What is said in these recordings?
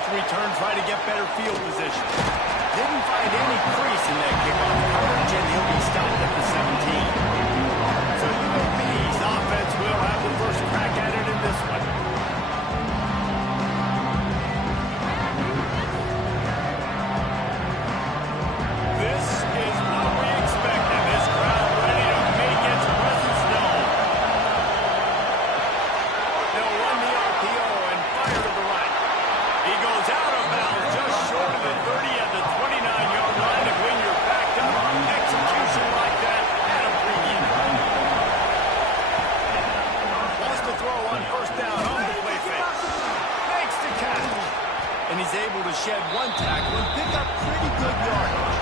make the return, try to get better field position. Didn't find any crease in that kickoff coverage, and he'll be stopped at the 17. So UAB's offense will have the first crack at it in this one. This is what we expected. This crowd ready to make its presence known. They'll run the RPO and fire to the right. He goes out of bounds just short of the 30 at the 29-yard line. And when you're backed up, execution like that at a premium. Wants to throw on first down on the play fake. Makes the catch. And he's able to shed one tackle and pick up pretty good yardage.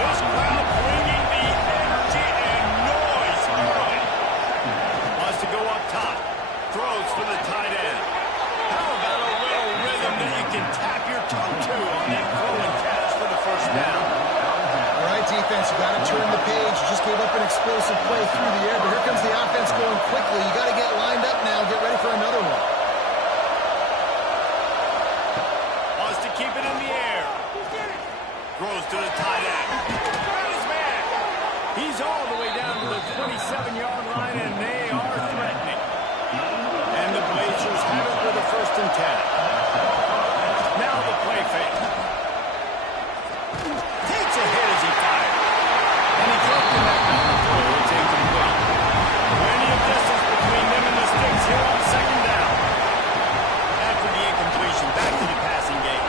This crowd bringing the energy and noise early. Wants to go up top. Throws for the tight end. How about a little rhythm that you can tap your tongue to on that throw and catch for the first down? All right, defense, you got to turn the page. You just gave up an explosive play through the air, but here comes the offense going quickly. You got to get lined up now. Get ready for another one. Wants to keep it in the air. Throws to the tight end. Got his man. He's all the way down to the 27-yard line, and they are threatening. And the Blazers have it with a 1st and 10. Now the play fake. Takes a hit as he fired. And he can't connect on the throw. It's incomplete. Plenty of distance between them and the sticks here on 2nd down. After the incompletion, back to the passing game.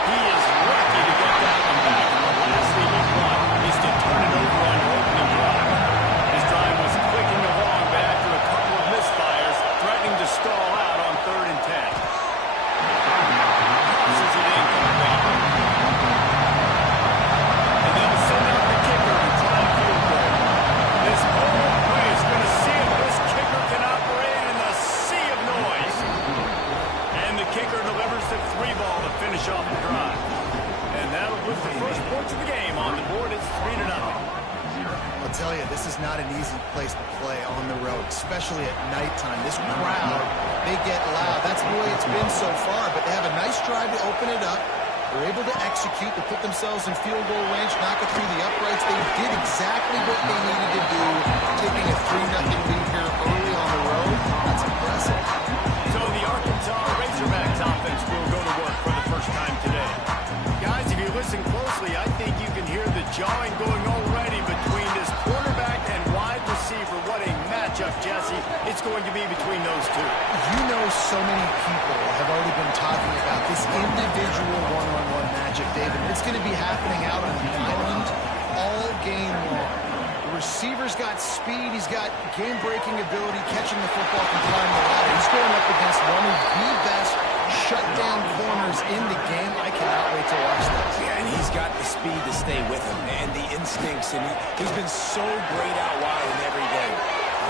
He is lucky to get that one back. And the last thing he wants is to turn it over on opening drive. His drive was clicking along, but after a couple of misfires, threatening to stall out on 3rd and 10. Passes it incomplete. And they'll send out the kicker to try and field goal. This whole play is going to see if this kicker can operate in the sea of noise. And the kicker delivers the 3-ball to finish off the drive. And that'll put the first points of the game on the board. It's 3-0. I'll tell you, this is not an easy place to play on the road, especially at nighttime. This crowd, they get loud. That's the way it's been so far, but they have a nice drive to open it up. They're able to execute, to put themselves in field goal range, knock it through the uprights. They did exactly what they needed to do, taking a 3-0 lead here early on the road. That's impressive. So the Arkansas Razorbacks offense will go to work for the first time today. Guys, if you listen closely, I think you can hear the jawing going already between this quarterback and wide receiver. What a matchup, Jesse. It's going to be between those two. You know, so many people have already been talking about this individual one-on-one magic, David. It's going to be happening out on the island all game long. The receiver's got speed. He's got game-breaking ability, catching the football from climbing the ladder. He's going up against one of the best shutdown corners in the game. I cannot wait to watch this. Yeah, and he's got the speed to stay with him and the instincts, and he's been so great out wide in every game.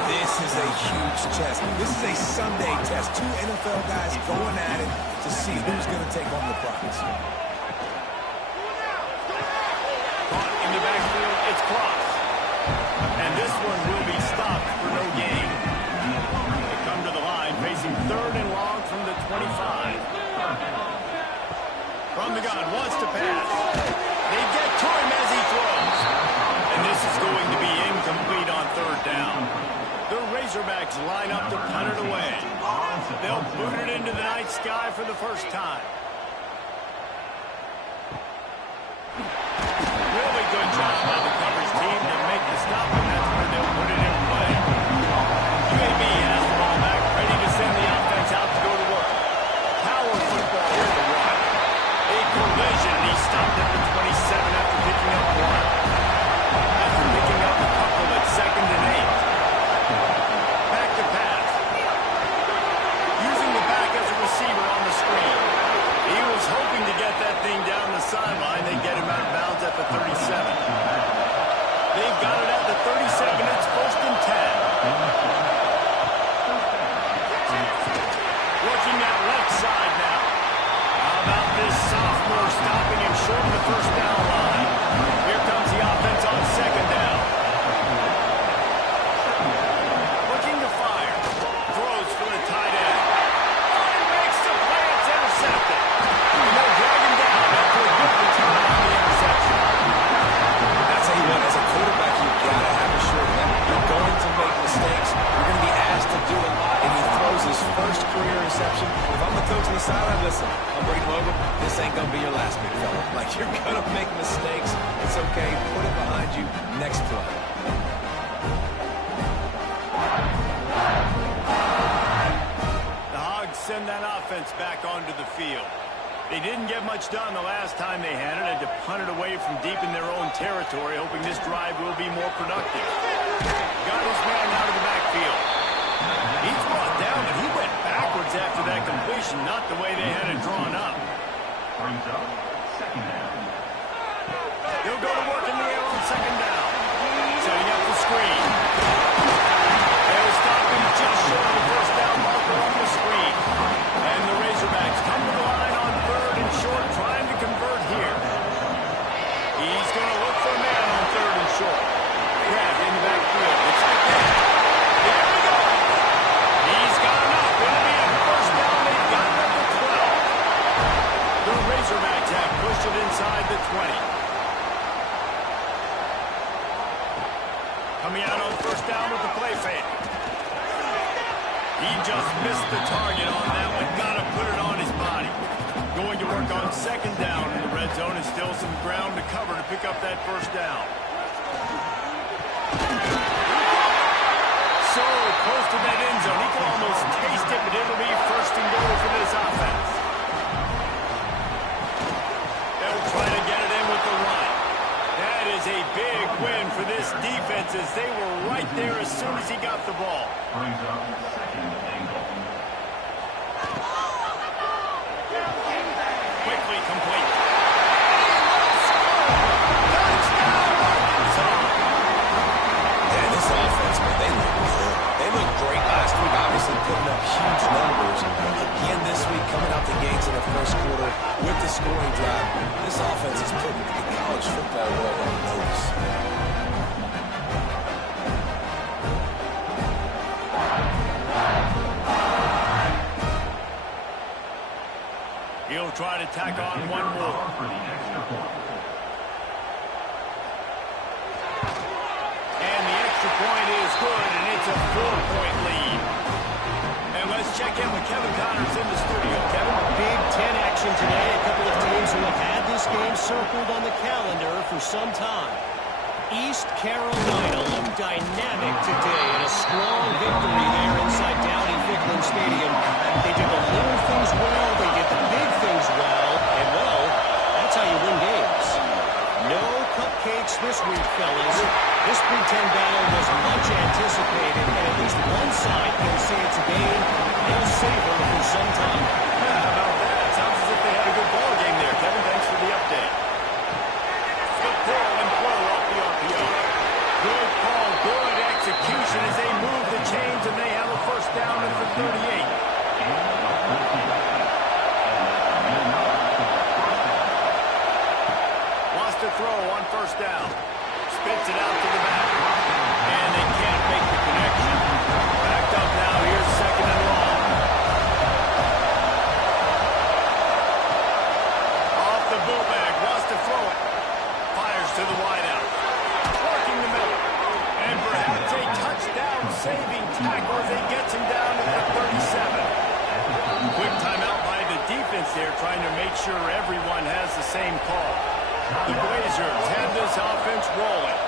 This is a huge test. This is a Sunday test. 2 NFL guys going at it to see who's going to take home the prize. Caught in the backfield, it's Cross. And this one will be stopped for no gain. They come to the line, facing 3rd and long from the 25. From the gun, wants to pass. They get to him as he throws. And this is going to be incomplete on 3rd down. The Razorbacks line up to punt it away. They'll boot it into the night sky for the first time. Really good job by the coverage team to make the stop, and that's where they'll put it in play. UAB has the ball back, ready to send the offense out to go to work. Power football here to run. A collision, and he stopped at the 27 after picking up 1. After picking up a couple at 2nd and 8. Back to pass. Using the back as a receiver on the screen. He was hoping to get that thing down the sideline. They get him out of bounds at the 37. the sideline, listen, I'm bringing him over. This ain't going to be your last, big fella. Like, you're going to make mistakes. It's okay. Put it behind you. Next play. The Hogs send that offense back onto the field. They didn't get much done the last time they had it. Had to punt it away from deep in their own territory, hoping this drive will be more productive. Got his man out of the backfield. He's brought down, but he went backwards after that completion, not the way they had it drawn up. Brings up second down. He'll go to work in the air on second down. Setting up the screen. They'll stop him just short of the first down marker on the screen. And the Razorbacks come to the line on third and short, trying to convert here. He's going to look for a man on third and short. Grabbed in the backfield. Looks like that. There we go. He's got enough. It'll be a first down. They've got it at the 12. The Razorbacks have pushed it inside the 20. Coming out on first down with the play fake. He just missed the target on that one. Got to put it on his body. Going to work on second down in the red zone, and still some ground to cover to pick up that first down. So close to that end zone. He can almost taste it, but it'll be first and goal for this offense. They'll try to get it in with the run. That is a big win for this defense, as they were right there as soon as he got the ball. Brings up second and goal. Quickly complete. Touchdown, Arkansas! Man, this offense, man, they look good. They looked great last week, obviously putting up huge numbers. Again this week, coming out the gates in the first quarter with the scoring drive. This offense is putting the college football world on notice. He'll try to tack on one more. For the extra point. And the extra point is good, and it's a 4-point lead. And let's check in with Kevin Connors in the studio. Kevin? Big Ten action today. A couple of teams who have had this game circled on the calendar for some time. East Carolina looked dynamic today in a strong victory there inside Downey-Ficklin Stadium. They did the little things well, they did the big things well, and well, that's how you win games. No cupcakes this week, fellas. This Big Ten battle was much anticipated, and at least one side can say it's a game they'll savor for some time. Yeah, how about that? Sounds as if they had a good ball game there. Kevin, thanks for the update. Good pull and flow off the RPO. Good call, good execution as they move the chains, and they have a first down at the 38. Wants to throw on first down. Spits it out to the back. And they can't make the connection. Backed up now. Here's second and long. Off the bootleg. Wants to throw it. Fires to the wideout. Working the middle. And perhaps a touchdown-saving tackle as he gets him down to that 37. Quick timeout by the defense there, trying to make sure everyone has the same call. The Blazers have this offense rolling.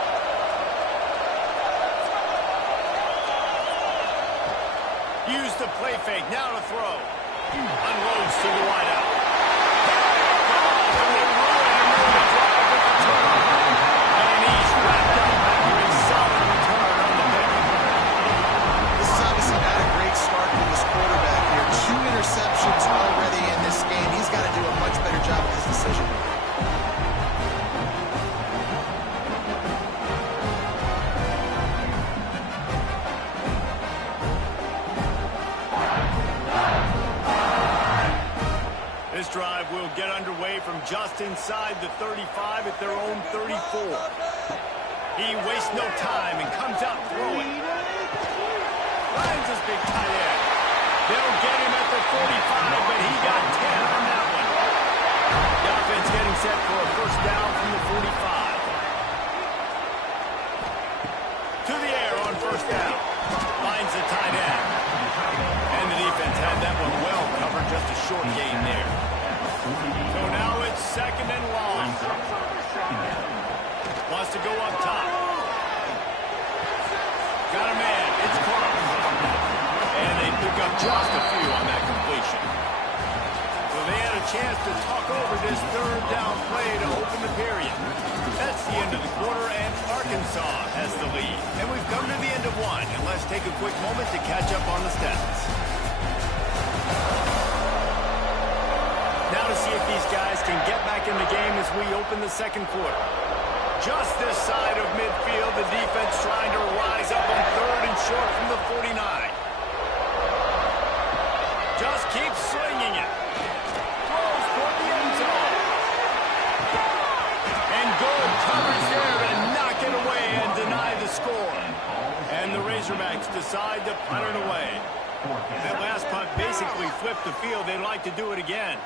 Use the play fake, now to throw. Unloads to the wideout. And they run and they drive with the turnover. And he's wrapped up after a solid return on the pick. This is obviously not a great start for this quarterback here. 2 interceptions already in this game. He's got to do a much better job with his decision. This drive will get underway from just inside the 35 at their own 34. He wastes no time and comes out throwing. Finds his big tight end. They'll get him at the 45, but he got 10 on that one. The offense getting set for a first down from the 45. To the air on first down. Finds the tight end. And the defense had that one well covered, just a short gain to go up top. Got a man. It's close. And they pick up just a few on that completion. So they had a chance to talk over this third down play to open the period. That's the end of the quarter, and Arkansas has the lead. And we've come to the end of one, and let's take a quick moment to catch up on the stats. Now to see if these guys can get back in the game as we open the second quarter. Just this side of midfield, the defense trying to rise up on third and short from the 49. Just keep swinging it. Throws for the end zone. And good coverage there to knock it away and deny the score. And the Razorbacks decide to punt it away. That last punt basically flipped the field. They'd like to do it again.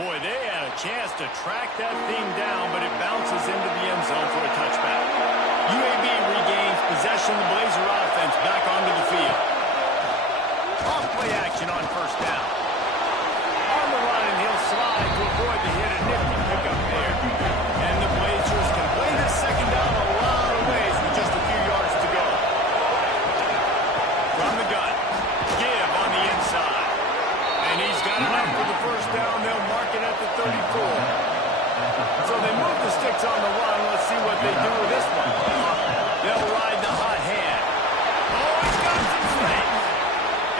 Boy, they had a chance to track that thing down, but it bounces into the end zone for a touchback. UAB regains possession. The Blazer offense back onto the field. Off play action on first down. On the run, and he'll slide to avoid the hit. A nifty pickup there. And the Blazers can play this second down a lot of ways with just a few yards to go. From the gun. Give on the inside. And he's got enough for the first down. They'll mark it at the 34. So they move the sticks on the run. Let's see what they do with this one. They'll ride the hot hand. Oh, he's got some space.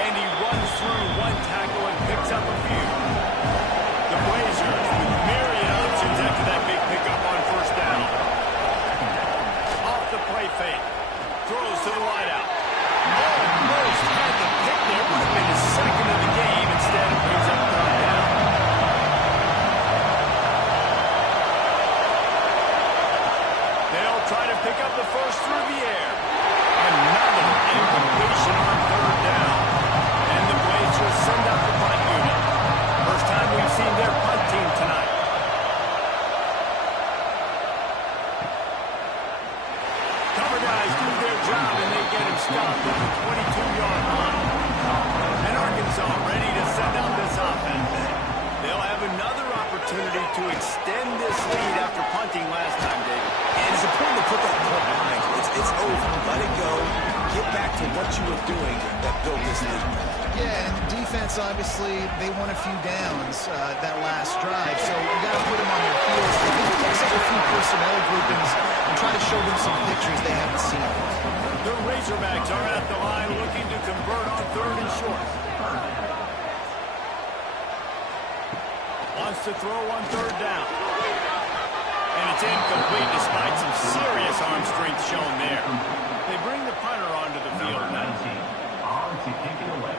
And he runs through one tackle and picks up a few. The Blazers with myriad options after that big pickup on first down. Off the play fake. Throws to the wideout. Almost had the pick there. Would have been his second of the game. Instead, it brings up third down. They'll try to pick up the first through the air. Another incompletion on third down. And the Blazers send out the punt unit. First time we've seen their punt team tonight. Cover guys do their job, and they get him stopped at the 22-yard line. And Arkansas ready to send out this offense. They'll have another opportunity to extend this lead after punting last time, David. And it's important to put that point behind you. It's over. Let it go. Get back to what you were doing that built this lead. Yeah, and the defense, obviously, they won a few downs that last drive, so you got to put them on their heels. Fix up a few personnel groupings and try to show them some pictures they haven't seen. The Razorbacks are at the line looking to convert on third and short. Wants to throw on third down. And it's incomplete despite some serious arm strength shown there. They bring the punter onto the field now. On to kick it away.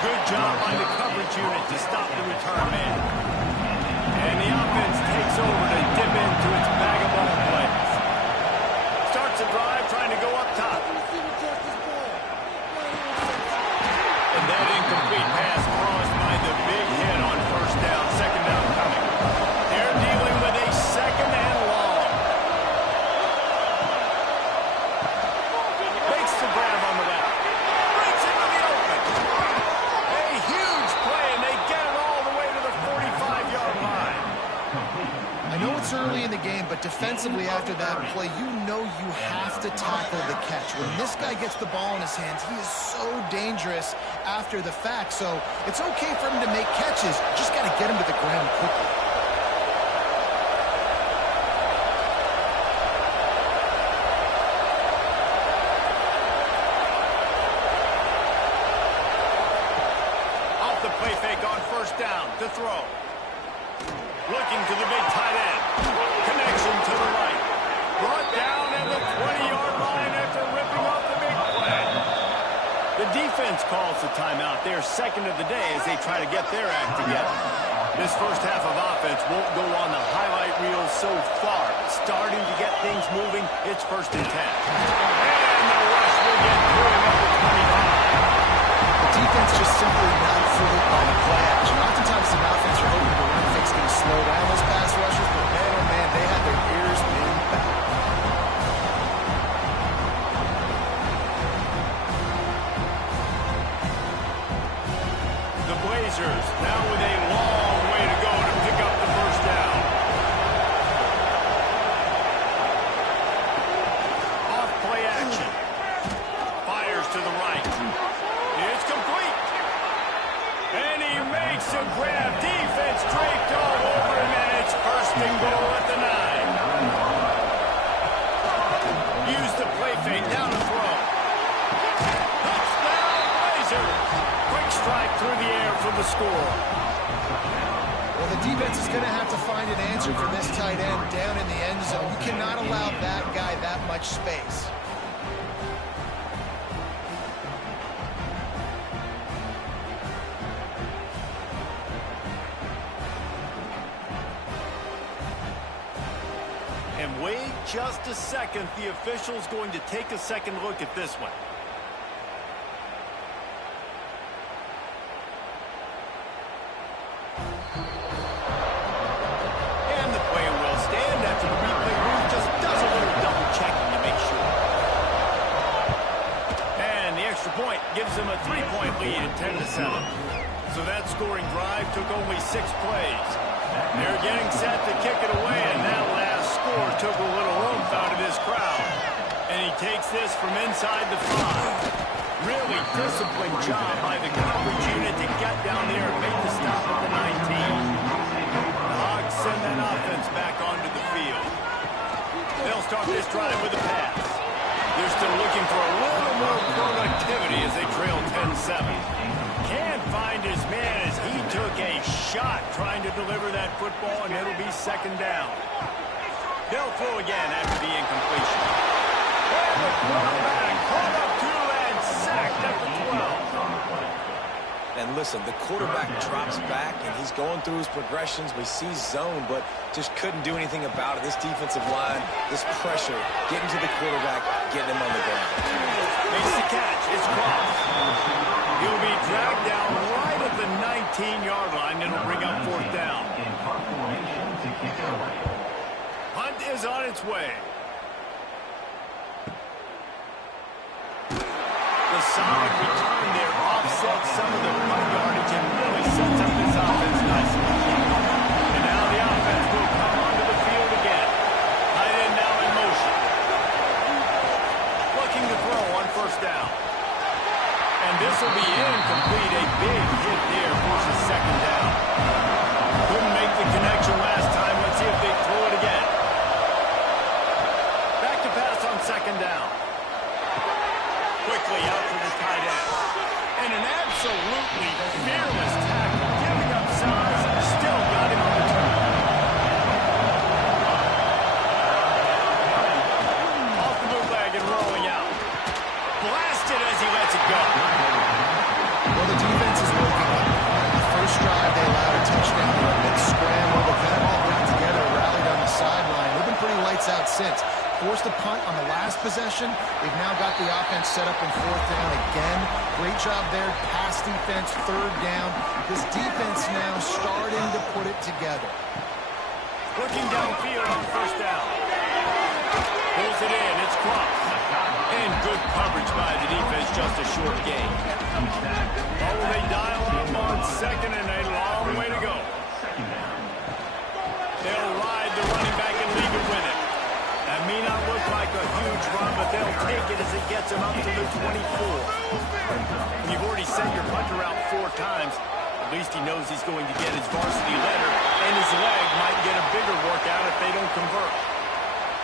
Good job by the coverage unit to stop the return man. And the offense takes over to dip into its bag of ball plays. Starts a drive trying to go up top. And that incomplete pass caused by the big hit on first down. Second down coming. They're dealing with a second and long. Makes the grab on the route. Breaks into the open. A huge play, and they get it all the way to the 45-yard line. I know it's early in the game, but defensively after that play, you know you have to tackle the catch. When this guy gets the ball in his hands, he is so dangerous after the fact. So it's okay for him to make catches. Just got to get him to the ground quickly. Off the play fake on first down to throw. Looking to the big tight end. Connection to the right. Brought down at the 20-yard line after ripping off the big play. The defense calls the timeout. They're second of the day as they try to get their act together. This first half of offense won't go on the highlight reel so far. Starting to get things moving. It's 1st and 10. And the rush will get through him at the 25. The defense just simply not fooled by the play action. Oftentimes the offense are hoping the run fix can slow down those pass rushers, but man, oh man, they had their ears pinned back. First and goal at the 9. Use the play fake down the throw. Touchdown, Blazers. Quick strike through the air for the score. Well, the defense is going to have to find an answer for this tight end down in the end zone. You cannot allow that guy that much space. And wait just a second. The official's going to take a second look at this one. And the play will stand after the replay booth just does a little double checking to make sure. And the extra point gives them a 3-point lead at 10-7. So that scoring drive took only 6 plays. They're getting set to kick it away, and that last score took a little oomph out of this crowd. And he takes this from inside the 5. Really disciplined job by the coverage unit to get down there and make the stop at the 19. The Hogs send that offense back onto the field. They'll start this drive with a pass. They're still looking for a little more productivity as they trail 10-7. Can't find his man as he took a shot trying to deliver that football, and it'll be second down. They'll throw again after the incompletion. And the quarterback caught up to and sacked at the 12. And listen, the quarterback drops back, and he's going through his progressions. We see zone, but just couldn't do anything about it. This defensive line, this pressure, getting to the quarterback, getting him on the ground. Makes the catch. It's Cross. He'll be dragged down right at the 19-yard line. It'll bring up fourth down. In punt formation to kick it away. Punt is on its way. The solid return there offsets some of the punt yardage and really sets up this offense nicely. And now the offense will come onto the field again. Tight end now in motion. Looking to throw on first down. And this will be incomplete. A big hit there forces second down. Couldn't make the connection last time. Let's see if they throw it again. Back to pass on second down. Quickly out for the tight end. And an absolutely fearless tackle. Giving up size and still got him on the turn. Off the bootleg and rolling out. Blasted as he lets it go. Well, the defense is working on it. The first drive, they allowed a touchdown run, then scrambled, but then all got together, rallied on the sideline. They've been pretty lights out since. Forced a punt on the last possession. They've now got the offense set up in fourth down again. Great job there. Pass defense, third down. This defense now starting to put it together. Looking downfield on first down. Pulls it in. It's Cross. And good coverage by the defense. Just a short gain. Oh, they dial up on second and a long way to go. They'll ride the running back and leave it with him. That may not look like a huge run, but they'll take it as it gets him up to the 24. When you've already sent your punter out 4 times, at least he knows he's going to get his varsity letter, and his leg might get a bigger workout if they don't convert.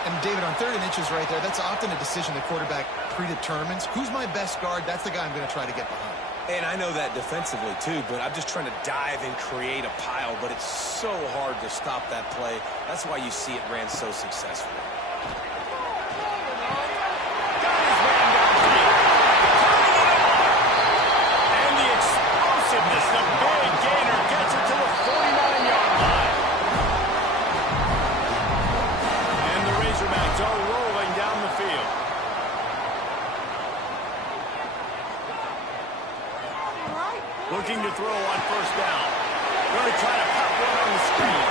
And David, on 3rd and inches right there, that's often a decision the quarterback predetermines. Who's my best guard? That's the guy I'm going to try to get behind. And I know that defensively, too, but I'm just trying to dive and create a pile, but it's so hard to stop that play. That's why you see it ran so successfully. The big gainer gets it to the 49-yard line. And the Razorbacks are rolling down the field. Looking to throw on first down. Going to try to pop one on the screen.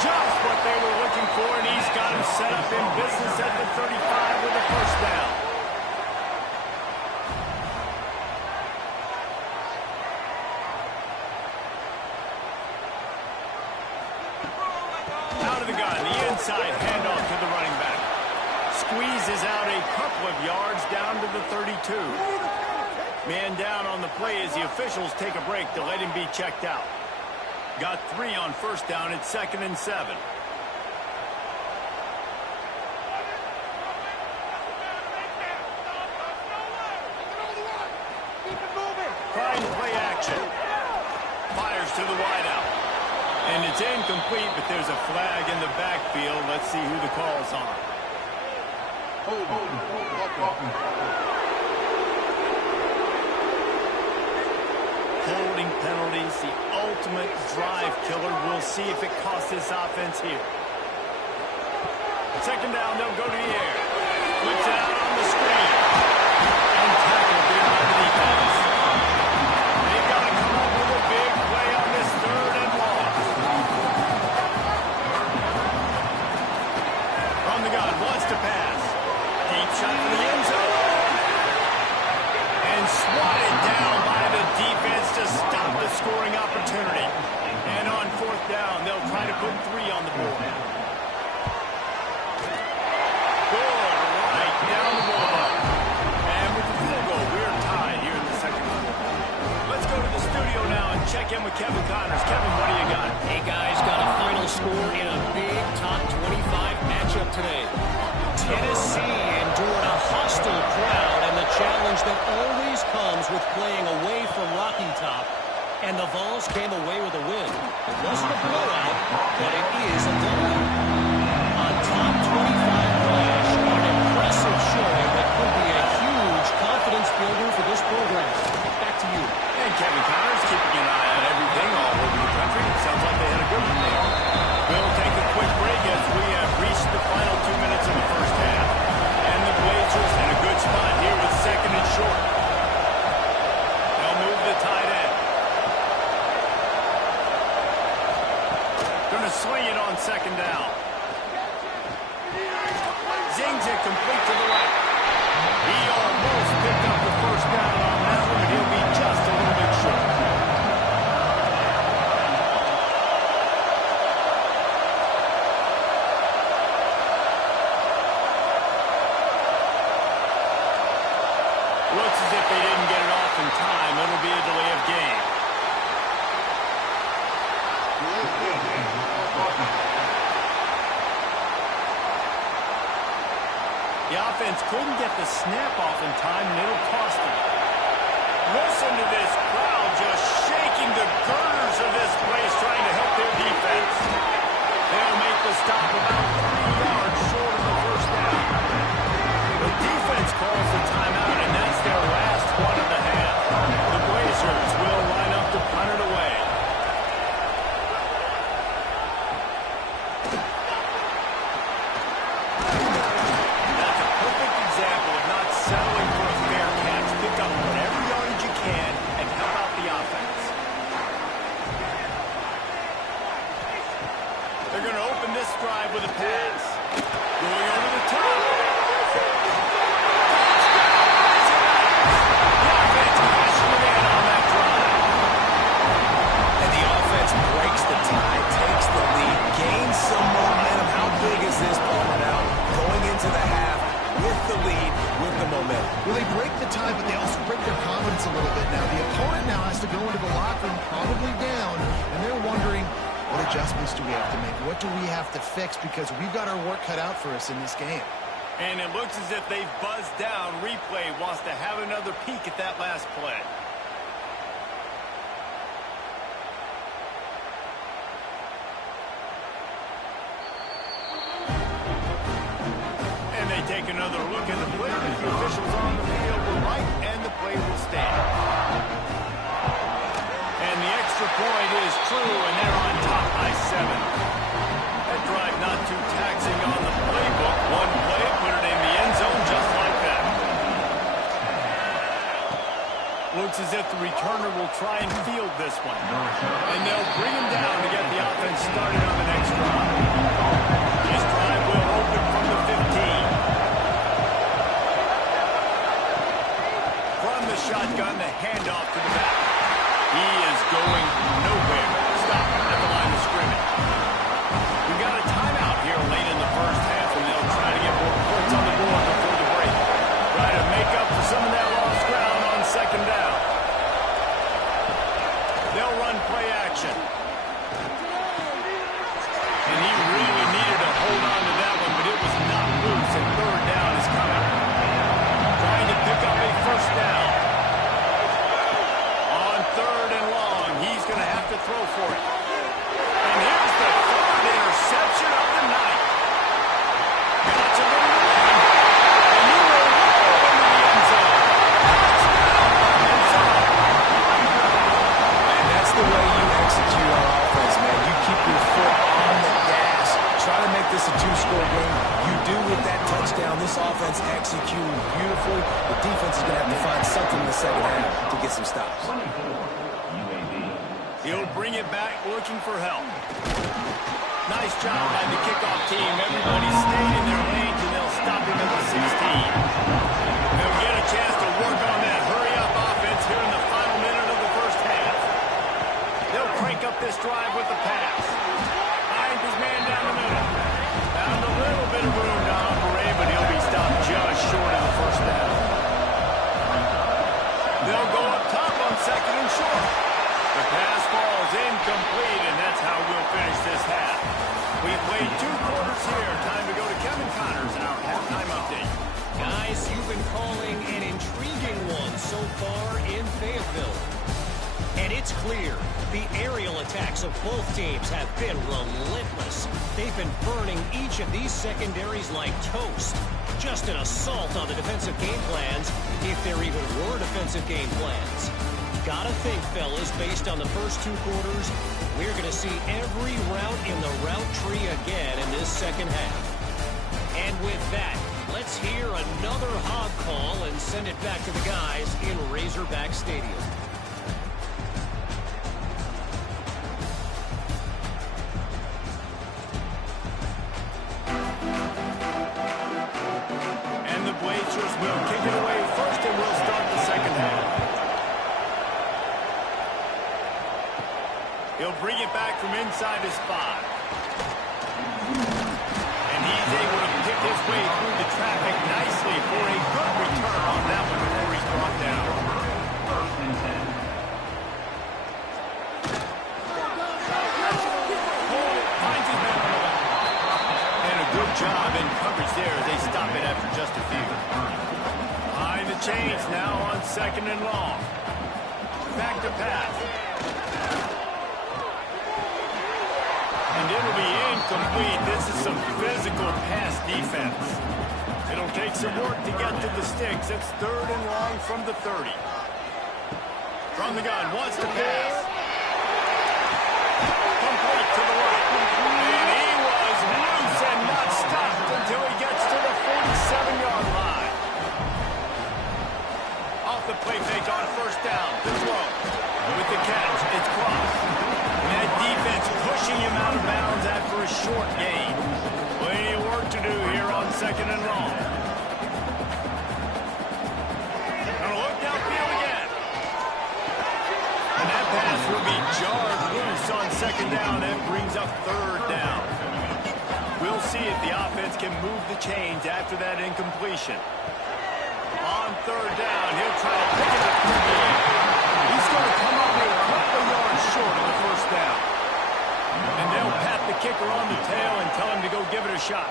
Just what they were looking for, and he's got him set up in business at the 35 with a first down. Out of the gun, the inside handoff to the running back. Squeezes out a couple of yards down to the 32. Man down on the play as the officials take a break to let him be checked out. Got 3 on first down at 2nd and 7. It's incomplete, but there's a flag in the backfield. Let's see who the call's on. Holding penalties, the ultimate drive killer. We'll see if it costs this offense here. Second down, they'll go to the air. Flips it out on the screen. And tackled there by the defense. They've got to come up with a big play on this third and long. From the gun, wants to pass. Deep shot to the end zone. And swatted down by the defense to stop the scoring opportunity. And on fourth down, they'll try to put 3 on the board. Good, right down the board. And with the field goal, we're tied here in the second quarter. Let's go to the studio now and check in with Kevin Connors. Kevin, what do you got? Hey, guys, got a final score in a big top 25 matchup today. Tennessee endured a hostile crowd and the challenge that always comes with playing away from Rocky Top. And the Vols came away with a win. It wasn't a blowout, but it is a W. A top 25 flash, an impressive showing that could be a huge confidence builder for this program. Back to you. And Kevin Connors keeping an eye on everything all over the country. It sounds like they had a good one there. We'll take a quick break as we have reached the final 2 minutes of the first half. And the Blazers in a good spot here with second and short. They'll move the tight end. Going to swing it on second down. Zings it complete to the right. He almost picked up the first down on that one, but he'll be just a little bit short. Looks as if they didn't get it off in time. It'll be a delay of game. The offense couldn't get the snap off in time, and it'll cost them. Listen to this crowd just shaking the girders of this place, trying to help their defense. They'll make the stop about 3 yards short of the first down. The defense calls the timeout, and that's their last one of the half. The Blazers will line up to punt it away. That's a perfect example of not settling for a fair catch. Pick up whatever yardage you can and help out the offense. They're going to open this drive with a pass. Going over the top. Breaks the tie, takes the lead, gains some momentum. How big is this ball now? Going into the half with the lead, with the momentum. Well, they break the tie, but they also break their confidence a little bit now. The opponent now has to go into the locker room, probably down, and they're wondering, what adjustments do we have to make? What do we have to fix? Because we've got our work cut out for us in this game. And it looks as if they've buzzed down. Replay wants to have another peek at that last play. Take another look at the play. The officials on the field were right, and the play will stand. And the extra point is true, and they're on top by 7. That drive not too taxing on the playbook. One play, put it in the end zone just like that. Looks as if the returner will try and field this one. And they'll bring him down to get the offense started on the next drive. This drive will open from the 15. From the shotgun, the handoff to the back. He is going nowhere. Stop at the line of scrimmage. We've got a timeout here late in the first half, and they'll try to get more points on the board before the break. Try to make up for some of that lost ground on second down. They'll run play action. And he two-score game. You do with that touchdown. This offense executing beautifully. The defense is going to have to find something in the second half to get some stops. 24 UAB. He'll bring it back looking for help. Nice job by the kickoff team. Everybody stayed in their lanes, and they'll stop him at the 16. They'll get a chance to work on that hurry-up offense here in the final minute of the first half. They'll crank up this drive with the pass. Finds his man down the middle. Found a little bit of room to operate, but he'll be stopped just short of the first down. They'll go up top on second and short. The pass falls incomplete, and that's how we'll finish this half. We played 2 quarters here. Time to go to Kevin Connors in our halftime update. Guys, you've been calling an intriguing one so far in Fayetteville. And it's clear, the aerial attacks of both teams have been relentless. They've been burning each of these secondaries like toast. Just an assault on the defensive game plans, if there even were defensive game plans. Gotta think, fellas, based on the first 2 quarters, we're going to see every route in the route tree again in this second half. And with that, let's hear another hog call and send it back to the guys in Razorback Stadium. And the Blazers will kick it away first, and we'll start the second half. He'll bring it back from inside his 5. And he's able to pick his way through the traffic nicely for a good return on that one before he's brought down. First and 10. Finds his man on the back. And a good job in coverage there. They stop it after just a few. Behind the chains now on second and long. Back to pass. And it'll be incomplete. This is some physical pass defense. It'll take some work to get to the sticks. It's third and long from the 30. From the gun, wants to pass. Complete to the right. And he was loose and not stopped until he gets to the 47-yard line. Off the play fake on first down. The throw. With the catch, it's crossed. And that defense pushing him out of bounds after a short gain. Plenty of work to do here on second and long. Gonna look downfield again. And that pass will be jarred loose on second down. That brings up third down. We'll see if the offense can move the chains after that incompletion. On third down, he'll try to pick it up through the air. He's going to come up a couple of yards short of the first down. And they'll pat the kicker on the tail and tell him to go give it a shot.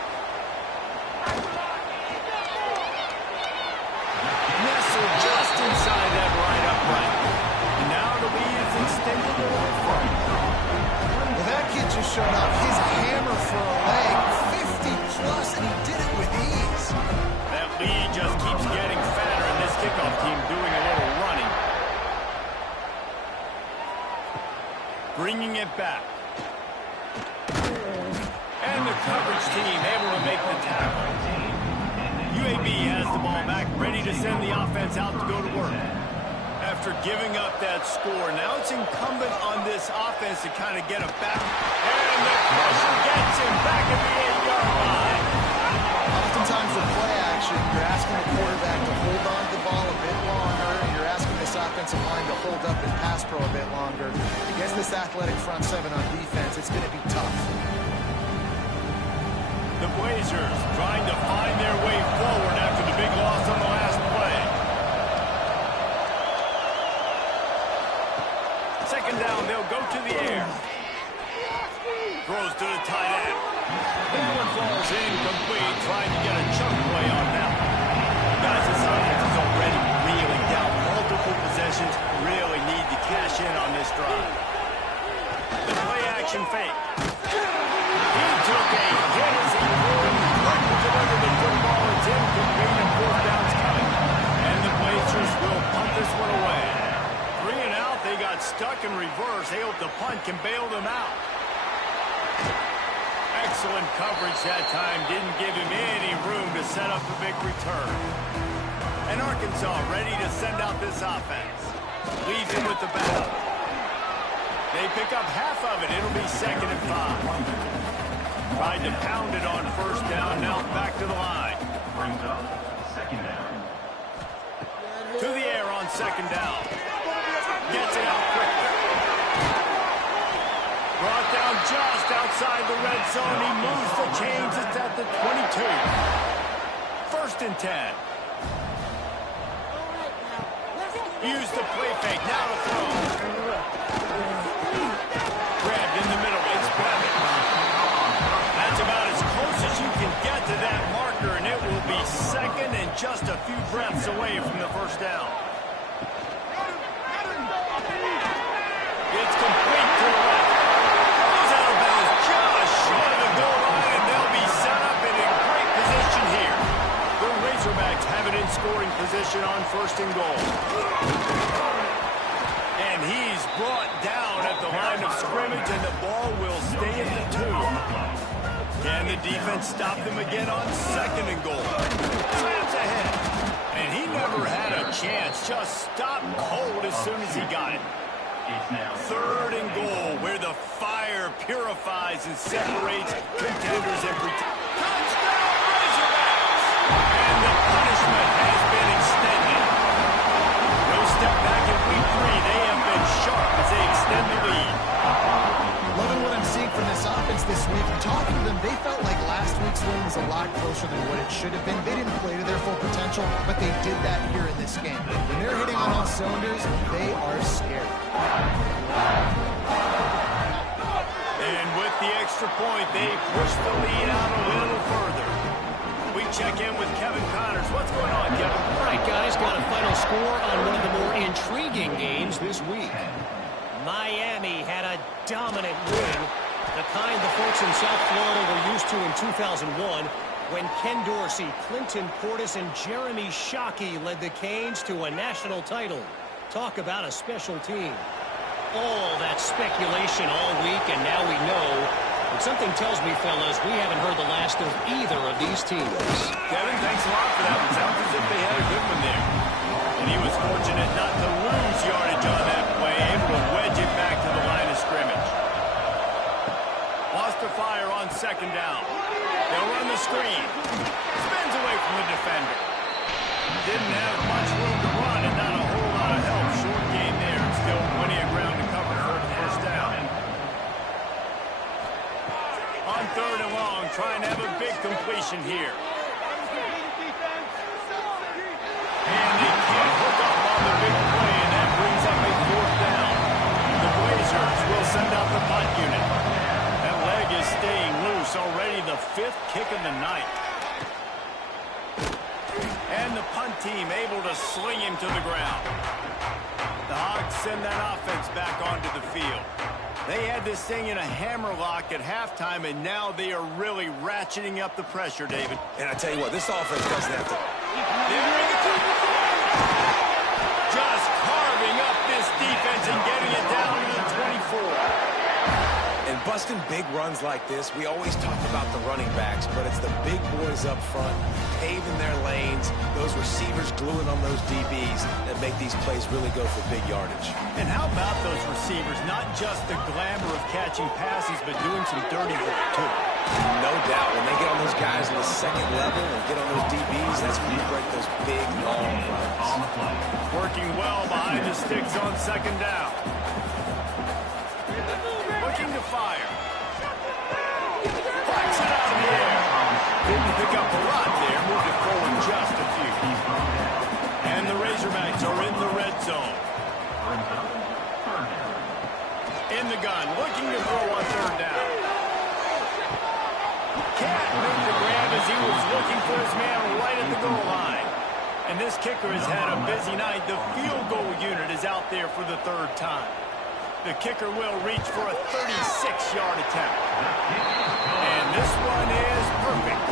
Nestled just inside that right upright. And now the lead is extended a little further. Well, that kid just showed off his hammer for a leg, 50-plus, and he did it with ease. That lead just keeps getting fatter, and this kickoff team doing a little running. Bringing it back. And the coverage team able to make the tackle. UAB has the ball back, ready to send the offense out to go to work. After giving up that score, now it's incumbent on this offense to kind of get it back. And the pressure gets him back at the 8-yard line. Oftentimes with play action, you're asking the quarterback to hold on to the ball a bit longer, and you're asking this offensive line to hold up in pass pro a bit longer. Against this athletic front seven on defense, it's going to be tough. The Blazers trying to find their way forward after the big loss on the last play. Second down, they'll go to the air. Throws to the tight end. That one falls incomplete, trying to get a chunk play on that one. Guys, this offense is already reeling down multiple possessions. Really need to cash in on this drive. The play action fake. He took a hit as he couldn't deliver the football. It's incomplete and fourth down's coming. And the Blazers will punt this one away. 3 and out, they got stuck in reverse. They hope the punt can bail them out. Excellent coverage that time. Didn't give him any room to set up a big return. And Arkansas ready to send out this offense. Leads him with the bat. They pick up half of it. It'll be 2nd and 5. Tried to pound it on first down. Now back to the line. Brings up 2nd down. To the air on 2nd down. Gets it out quickly. Brought down just outside the red zone. He moves the chains. It's at the 22. 1st and 10. Use the play fake. Now to throw. Grabbed in the middle. It's Bennett. That's about as close as you can get to that marker, and it will be 2nd and just a few breaths away from the 1st down. It's complete to the left. Goes out of bounds just short of the goal line, and they'll be set up and in great position here. The Razorbacks have it in scoring position on 1st and goal. And he's brought down at the line of scrimmage, and the ball will stay at the 2. Can the defense stop them again on 2nd and goal? Slams ahead. And he never had a chance. Just stopped cold as soon as he got it. 3rd and goal, where the fire purifies and separates contenders every time. Touchdown, Razorbacks! And the punishment has been extended. No step back in week 3. They have been sharp as they extend the lead. Loving what I'm seeing from this offense this week. Talking to them, they felt like last week's win was a lot closer than what it should have been. They didn't play to their full potential, but they did that here in this game. When they're hitting on all cylinders, they are scared. And with the extra point, they push the lead out a little further. We check in with Kevin Connors. What's going on, Kevin? All right, guys, got a final score on one of the more intriguing games this week. Miami had a dominant win, the kind the folks in South Florida were used to in 2001 when Ken Dorsey, Clinton Portis, and Jeremy Shockey led the Canes to a national title. Talk about a special team. All that speculation all week, and now we know. But something tells me, fellas, we haven't heard the last of either of these teams. Kevin, thanks a lot for that. It sounds as if they had a good one there. And he was fortunate not to lose yardage on that play, able to wedge it back to the line of scrimmage. Lost to fire on 2nd down. They'll run the screen. Spins away from the defender. Didn't have much room to run and not a whole lot of help. Short game there and still plenty of ground to cover for the 1st down. On 3rd and long, trying to have a big completion here. And they can't hook up on the big play, and that brings up a 4th down. The Blazers will send out the punt unit. That leg is staying loose. Already the 5th kick of the night. And the punt team able to sling him to the ground. The Hogs send that offense back onto the field. They had this thing in a hammerlock at halftime, and now they are really ratcheting up the pressure, David. And I tell you what, this offense doesn't have to. There we go. Just carving up this defense and getting it down to the 24. And busting big runs like this, we always talk about the running backs, but it's the big boys up front, paving their lanes, those receivers gluing on those DBs that make these plays really go for big yardage. And how about those receivers? Not just the glamour of catching passes, but doing some dirty work, too. No doubt. When they get on those guys in the 2nd level and get on those DBs, that's when you break those big, long runs. Working well behind the sticks on 2nd down. Looking to fire. Flags it out of the air. Didn't pick up a lot there. Moved it forward just a few. And the Razorbacks are in the red zone. In the gun. Looking to throw on 3rd down. Can't make the grab as he was looking for his man right at the goal line. And this kicker has had a busy night. The field goal unit is out there for the 3rd time. The kicker will reach for a 36-yard attempt. And this one is perfect.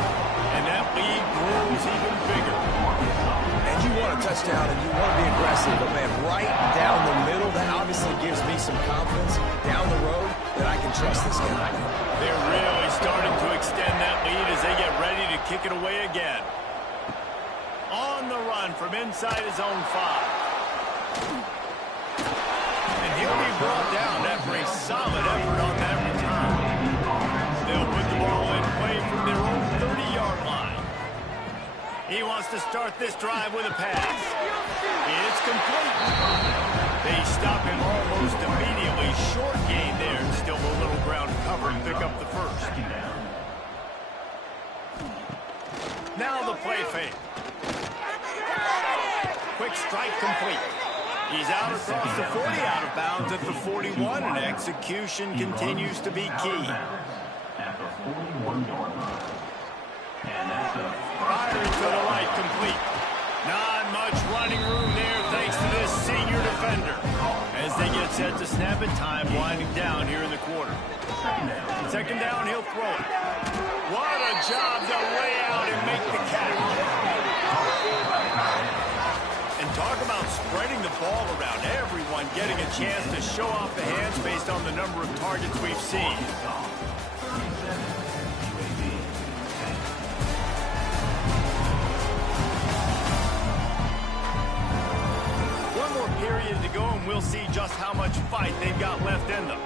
And that lead grows even bigger. And you want a touchdown and you want to be aggressive, but man, right down the middle, that obviously gives me some confidence down the road that I can trust this guy. They're really starting to extend that lead as they get ready to kick it away again. On the run from inside his own 5. And he'll be brought down after a solid effort on that return. They'll put the ball in play from their own 30-yard line. He wants to start this drive with a pass. It's complete. They stop him almost immediately. Short gain there. Still a little ground cover to pick up the first. Now the play fake. Quick strike complete. He's out across the 40, out of bounds at the 41, and execution continues to be key. At the 41-yard line. And that's a Fires to the right, complete. Not much running room there thanks to this senior defender. As they get set to snap it, time winding down here in the quarter. Second down, he'll throw it. What a job to lay out and make the catch. And talk about spreading the ball around. Everyone getting a chance to show off the hands based on the number of targets we've seen. One more period to go, and we'll see just how much fight they've got left in them.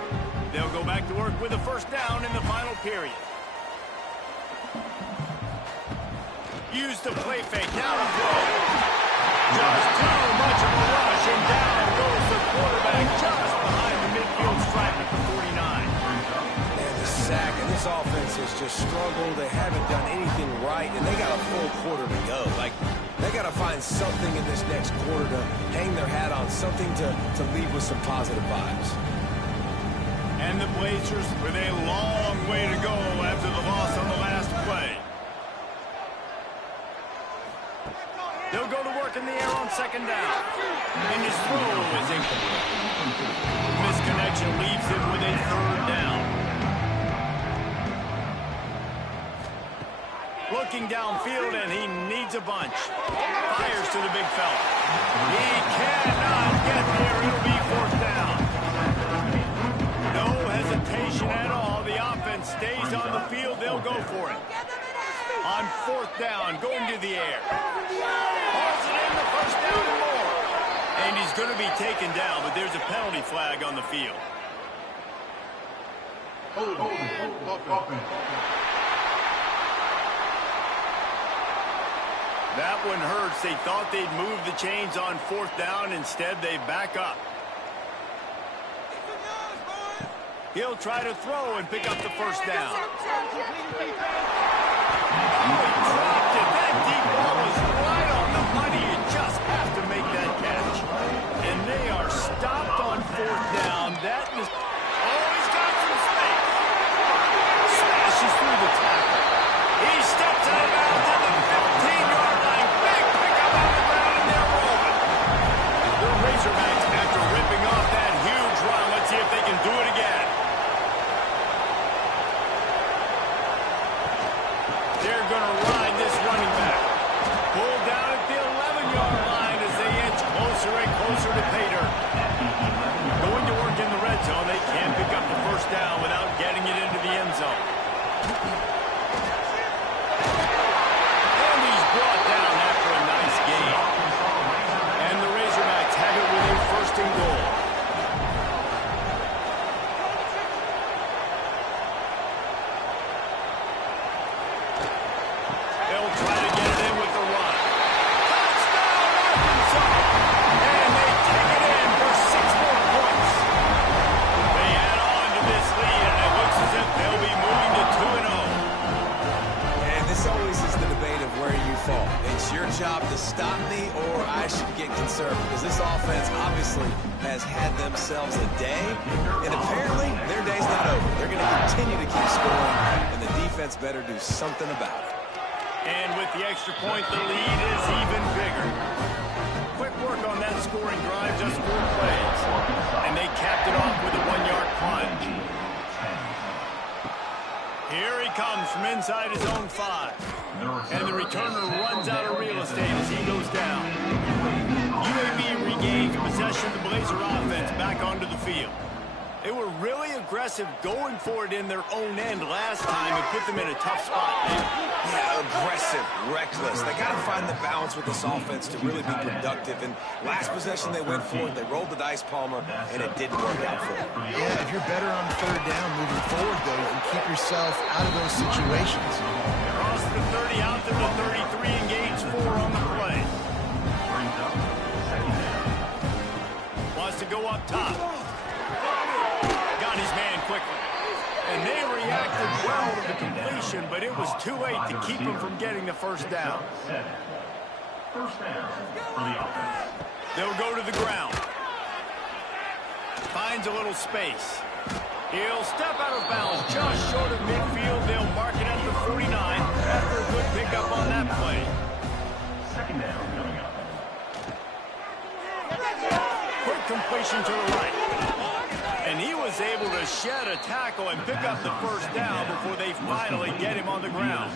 They'll go back to work with a first down in the final period. Use the play fake. Now to throw. Just too much of a rush, and down goes the quarterback just behind the midfield stripe at the 49. And the sack, and this offense has just struggled. They haven't done anything right, and they got a full quarter to go. Like, they got to find something in this next quarter to hang their hat on, something to leave with some positive vibes. And the Blazers with a long way to go after the loss on the last play. They'll go to work in the air on second down. And his throw is incomplete. Misconnection leaves him with a third down. Looking downfield, and he needs a bunch. Fires to the big fella. He cannot get there. It'll be fourth down. No hesitation at all. The offense stays on the field. They'll go for it. On fourth down, going to the air. Hauls it in, the first down and more. And he's going to be taken down, but there's a penalty flag on the field. That one hurts. They thought they'd move the chains on fourth down. Instead, they back up. He'll try to throw and pick up the first down. Oh, he dropped it. That deep ball was right on the money. You just have to make that catch. And they are stopped on fourth down. That is... Oh, he's got some space. Smashes through the tackle. He steps out of bounds at the 15-yard line. Big pickup on the ground, and they're rolling. The Razorbacks, after ripping off that huge run, let's see if they can do it again. They're going to ride this running back. Pulled down at the 11-yard line as they inch closer and closer to pay dirt. Going to work in the red zone. They can't pick up the first down without getting it into the end zone. And he's brought down after a nice gain. And the Razorbacks have it with a first and goal. They'll try to get it in with the run. Touchdown, Arkansas! And they take it in for 6 more points. They add on to this lead, and it looks as if they'll be moving to 2-0. And this always is the debate of where you fall. It's your job to stop me, or I should get concerned, because this offense obviously has had themselves a day, and apparently their day's not over. They're going to continue to keep scoring, and the defense better do something about it. And with the extra point, the lead is even bigger. Quick work on that scoring drive, just 4 plays. And they capped it off with a 1-yard plunge. Here he comes from inside his own 5. And the returner runs out of real estate as he goes down. UAB regains possession of the Blazer offense back onto the field. They were really aggressive going for it in their own end last time and put them in a tough spot. Yeah, aggressive, reckless. They got to find the balance with this offense to really be productive. And last possession they went for it, they rolled the dice, Palmer, and it didn't work out for them. Yeah, if you're better on third down moving forward, though, you can keep yourself out of those situations. Across the 30, out to the 33, and gains 4 on the play. Brings up second down. Wants to go up top. Got his man quickly. And they reacted well to the completion, but it was too late to keep him from getting the first down. First down for the offense. They'll go to the ground. Finds a little space. He'll step out of bounds just short of midfield. They'll mark it at the 49 after a good pickup on that play. Second down coming up. Quick completion to the right. And he was able to shed a tackle and pick up the first down before they finally get him on the ground.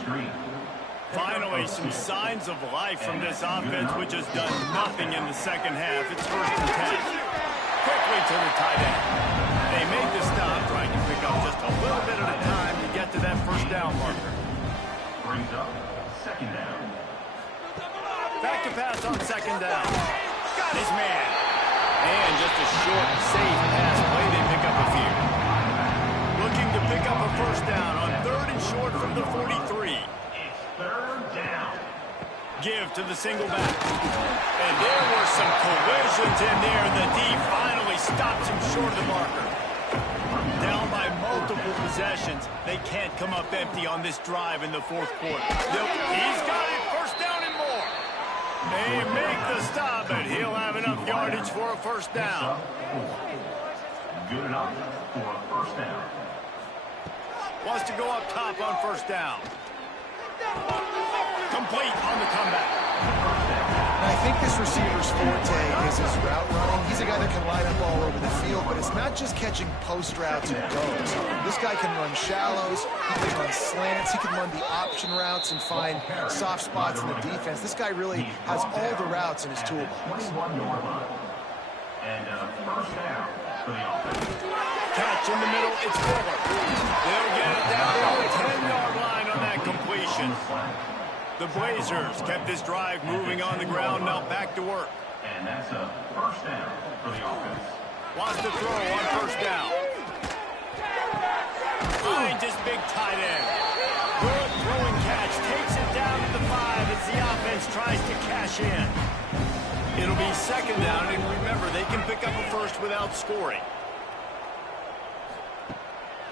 Finally, some signs of life from this offense, which has done nothing in the second half. It's 1st and 10. Quickly to the tight end. They made the stop, trying to pick up just a little bit at a time to get to that first down marker. Brings up second down. Back to pass on second down. Got his man. And just a short, safe pass play, they pick up a few. Looking to pick up a first down on 3rd and short from the 43. It's third down. Give to the single back. And there were some collisions in there. The D finally stops him short of the marker. Down by multiple possessions. They can't come up empty on this drive in the 4th quarter. He's got it. First down and more. They make the stop, but he'll have enough yardage for a first down. Good enough for a first down. Wants to go up top on first down. Complete on the comeback. And I think this receiver's forte is his route running. He's a guy that can line up all over the field, but it's not just catching post routes and goes. This guy can run shallows, he can run slants, he can run the option routes and find soft spots in the defense. This guy really has all the routes in his toolbox. 21-yard line. And first down for the offense. Catch in the middle, it's Fuller. They'll get it down to the 10-yard line on that completion. The Blazers kept this drive moving on the ground, now back to work. And that's a first down for the offense. Wants to throw on first down. Finds his big tight end. Good throwing catch, takes it down to the 5 as the offense tries to cash in. It'll be second down, and remember, they can pick up a first without scoring.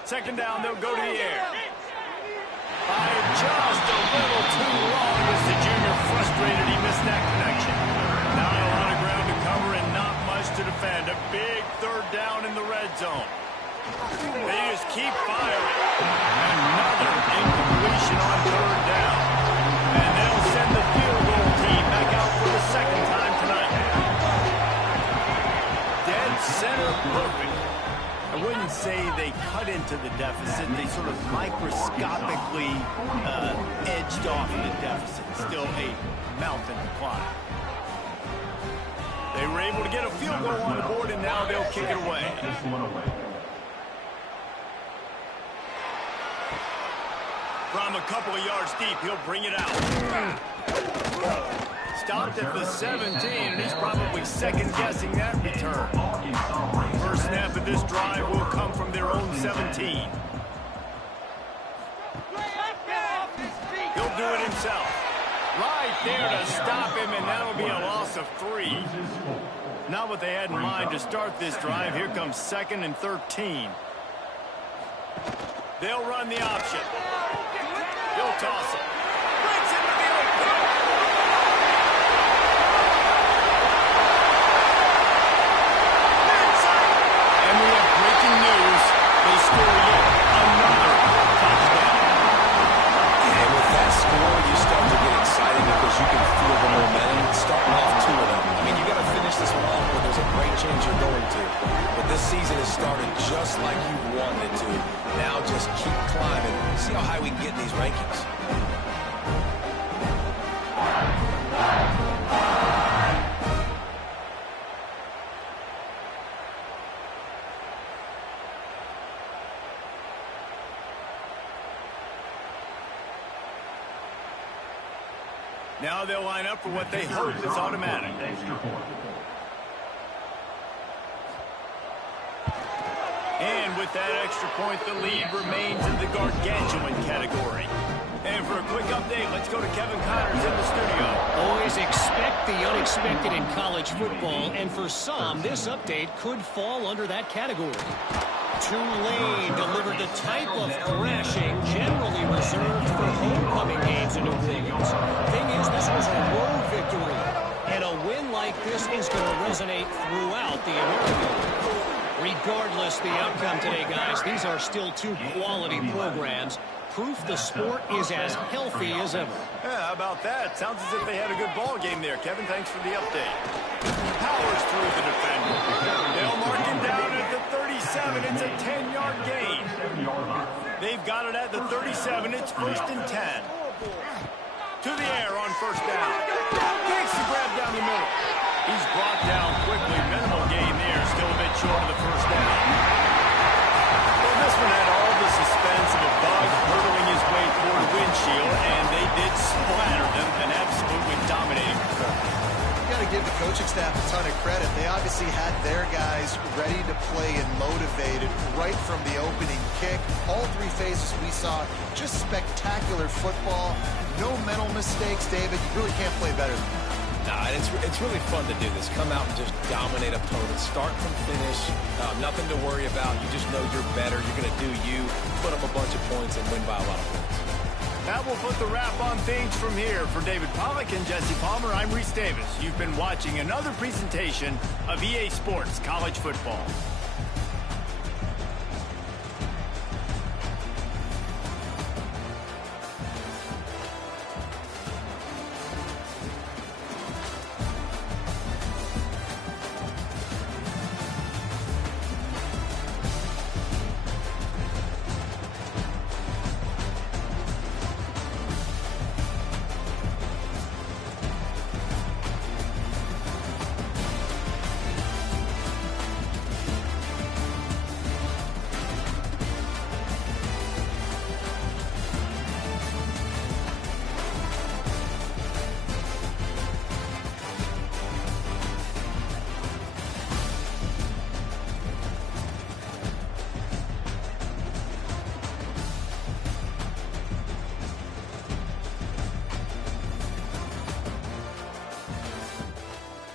Second down, they'll go to the air. Fired just a little too long as the junior frustrated. He missed that connection. Not a lot of ground to cover and not much to defend. A big 3rd down in the red zone. They just keep firing. Another incompletion on 3rd down. And they'll send the field goal team back out for the 2nd time tonight. Dead center perfect. I wouldn't say they cut into the deficit. They sort of microscopically edged off the deficit. Still a mountain to climb. They were able to get a field goal on the board, and now they'll kick it away. This one away. From a couple of yards deep, he'll bring it out. Stopped at the 17, and he's probably second-guessing that return. First snap of this drive will come from their own 17. He'll do it himself. Right there to stop him, and that'll be a loss of 3. Not what they had in mind to start this drive. Here comes 2nd and 13. They'll run the option. He'll toss it. Breaks into the open. And we have breaking news. They score yet another touchdown. And with that score, you start to get excited because you can feel the momentum starting off 2 of them. I mean, you got to finish this one off where there's a great chance you're going to. But this season is started just like you wanted it to. Now just keep climbing. See how high we can get in these rankings. Now they'll line up for what they hope is automatic. And with that extra point, the lead remains in the gargantuan category. And for a quick update, let's go to Kevin Connors in the studio. Always expect the unexpected in college football, and for some, this update could fall under that category. Tulane delivered the type of thrashing generally reserved for homecoming games in New Orleans. Thing is, this was a road victory, and a win like this is going to resonate throughout the American. Regardless the outcome today, guys, these are still two quality programs. Proof the sport is as healthy as ever. Yeah, how about that? Sounds as if they had a good ball game there. Kevin, thanks for the update. Powers through the defender. They'll mark him down at the 37. It's a 10-yard gain. They've got it at the 37. It's 1st and 10. To the air on 1st down. Takes the grab down the middle. He's brought down quickly. Minimal gain there. Still a bit short of the 1st down. Well, this one had all the suspense of a bug hurtling his way toward the windshield, and they did splatter them and absolutely dominating the court. You got to give the coaching staff a ton of credit. They obviously had their guys ready to play and motivated right from the opening kick. All three phases we saw, just spectacular football. No mental mistakes, David. You really can't play better than that. Nah, and it's really fun to do this. Come out and just dominate opponents. Start from finish. Nothing to worry about. You just know you're better. You're going to do you. Put up a bunch of points and win by a lot of points. That will put the wrap on things from here. For David Pollack and Jesse Palmer, I'm Reese Davis. You've been watching another presentation of EA Sports College Football.